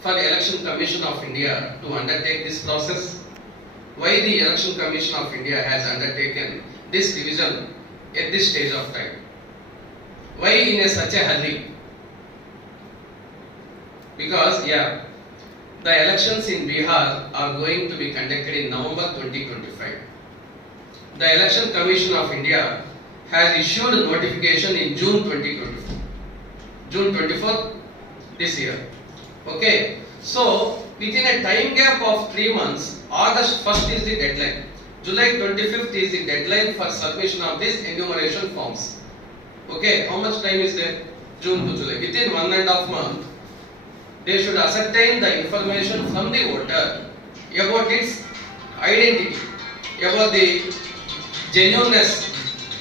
for the Election Commission of India to undertake this process? Why the Election Commission of India has undertaken this revision at this stage of time? Why in such a hurry? Because the elections in Bihar are going to be conducted in November 2025. The Election Commission of India has issued a notification in June 2024. June 24th this year. Okay. So within a time gap of 3 months, August 1st is the deadline. July 25th is the deadline for submission of these enumeration forms. Okay. How much time is there? June to July. Within 1.5 months, they should ascertain the information from the voter about its identity, about the genuineness,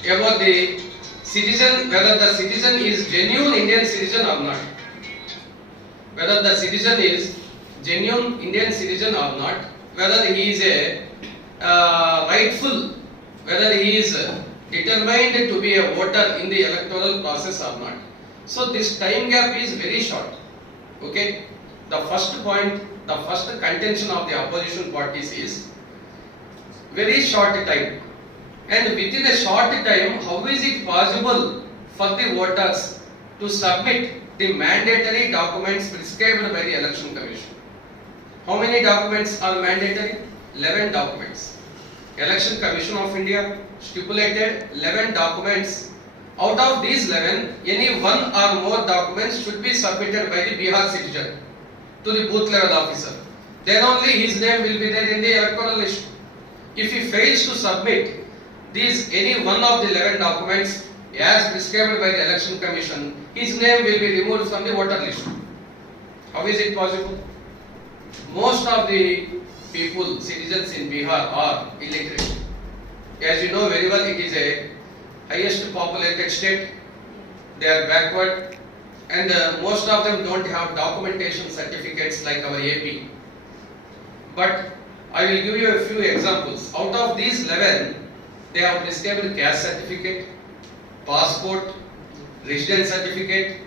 about the citizen, whether the citizen is genuine Indian citizen or not. Whether the citizen is genuine Indian citizen or not, whether he is a rightful, whether he is determined to be a voter in the electoral process or not. So this time gap is very short. Okay, the first point, the first contention of the opposition parties is very short time, and within a short time, how is it possible for the voters to submit the mandatory documents prescribed by the Election Commission? How many documents are mandatory? 11 documents. Election Commission of India stipulated 11 documents. Out of these 11, any one or more documents should be submitted by the Bihar citizen to the booth level officer. Then only his name will be there in the electoral list. If he fails to submit any one of the 11 documents as prescribed by the Election Commission, his name will be removed from the voter list. How is it possible? Most of the people, citizens in Bihar, are illiterate. As you know very well, it is a highest populated state. They are backward, and most of them don't have documentation certificates like our AP. But I will give you a few examples. Out of these 11, they have prescribed caste certificate, passport, residence certificate,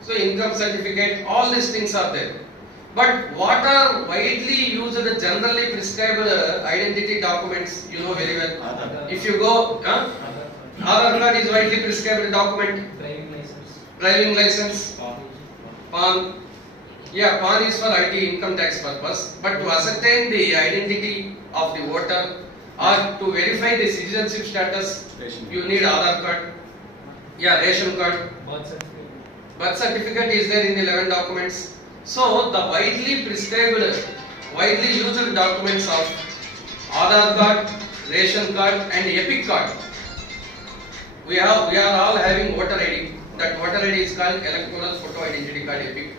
so income certificate, all these things are there. But what are widely used generally prescribed identity documents? You know very well. Aadhaar. If you go, Aadhaar card is widely prescribed document. Driving license. PAN. Yeah, PAN is for IT income tax purpose. But to ascertain the identity of the voter or to verify the citizenship status, you need Aadhaar card. Yeah, ration card. Birth certificate is there in the 11 documents. So the widely prescribed, widely used documents of Aadhaar card, ration card and EPIC card. We are all having voter ID. That voter ID is called Electoral Photo Identity Card EPIC.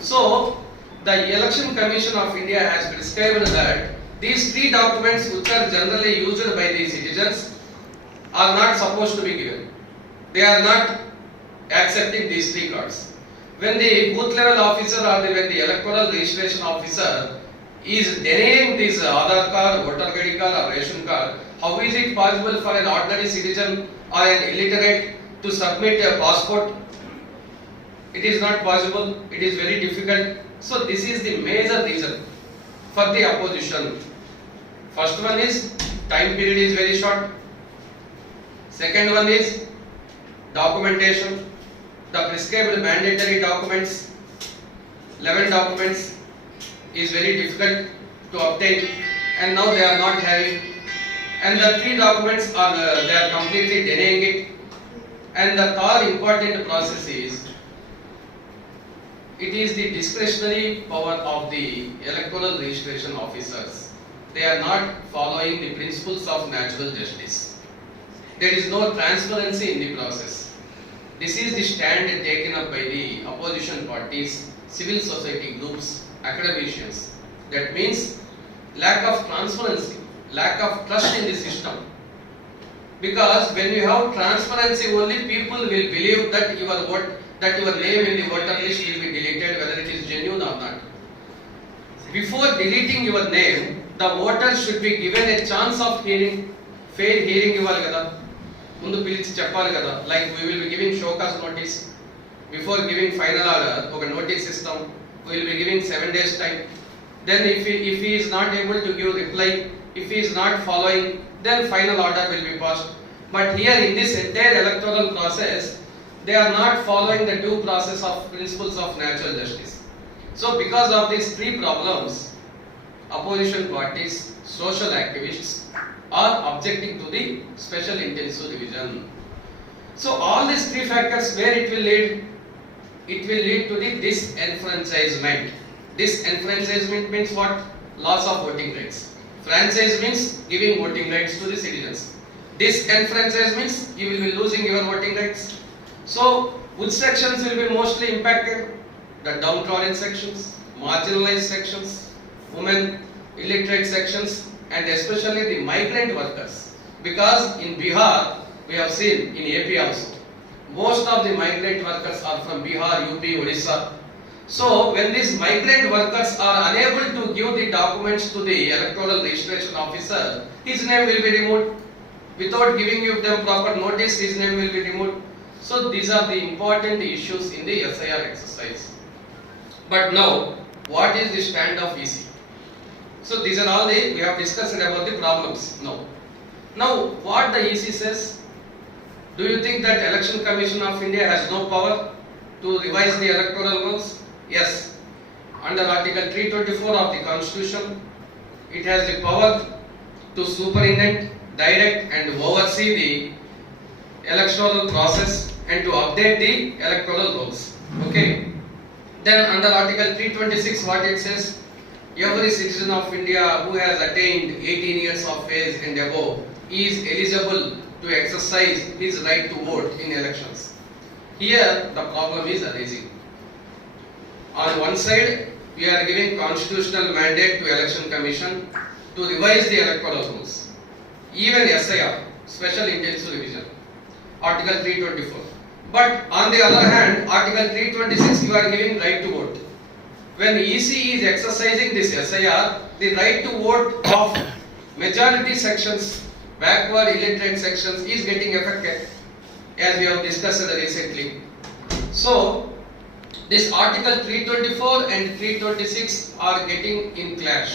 So the Election Commission of India has prescribed that these 3 documents which are generally used by the citizens are not supposed to be given. They are not accepting these 3 cards. When the booth level officer or when the electoral registration officer is denying this Aadhaar card, voter ID card or ration card, how is it possible for an ordinary citizen or an illiterate to submit a passport? It is not possible. It is very difficult. So this is the major reason for the opposition. First one is time period is very short. Second one is documentation. The prescribed mandatory documents, 11 documents, is very difficult to obtain, and now they are not having. And the 3 documents are they are completely denying it. And the third important process is it is the discretionary power of the electoral registration officers. They are not following the principles of natural justice. There is no transparency in the process. This is the stand taken up by the opposition parties, civil society groups, academicians. That means lack of transparency, lack of trust in the system. Because when you have transparency, only people will believe that your name in the voter list will be deleted, whether it is genuine or not. Before deleting your name, the voters should be given a chance of hearing, fair hearing ఇవ్వాలి కదా. ముందు పిలిచి చెప్పాలి కదా. Like we will be giving show cause notice before giving final order. ఒక notice ఇస్తాం. we will be giving 7 days time. Then if he is not able to give reply, if he is not following, then final order will be passed. But here in this entire electoral process, they are not following the due process of principles of natural justice. So because of these three problems, opposition parties, social activists are objecting to the special intensive division. So all these three factors, where it will lead? It will lead to the disenfranchisement. Disenfranchisement means what? Loss of voting rights. Franchise means giving voting rights to the citizens. Disenfranchisement means you will be losing your voting rights. So which sections will be mostly impacted? The downtrodden sections, marginalized sections, women, illiterate sections, and especially the migrant workers. Because in Bihar, we have seen in AP also, most of the migrant workers are from Bihar, UP, Odisha. So when these migrant workers are unable to give the documents to the electoral registration officer, his name will be removed. Without giving them proper notice, his name will be removed. So these are the important issues in the SIR exercise. But now, what is the stand of EC? So these are all we have discussed about the problems. Now what the EC says? Do you think that Election Commission of India has no power to revise the electoral rules? Yes. Under Article 324 of the Constitution, it has the power to superintend, direct and oversee the electoral process and to update the electoral rules. Okay. Then under Article 326, what it says? Every citizen of India who has attained 18 years of age and above is eligible to exercise his right to vote in elections. Here the problem is arising. On one side, we are giving constitutional mandate to Election Commission to revise the electoral rules. Even SIR, Special Intensive Revision, Article 324. But on the other hand, Article 326 you are giving right to vote. When EC is exercising this SIR, the right to vote of majority sections, backward illiterate sections is getting affected, as we have discussed recently. So this Article 324 and 326 are getting in clash.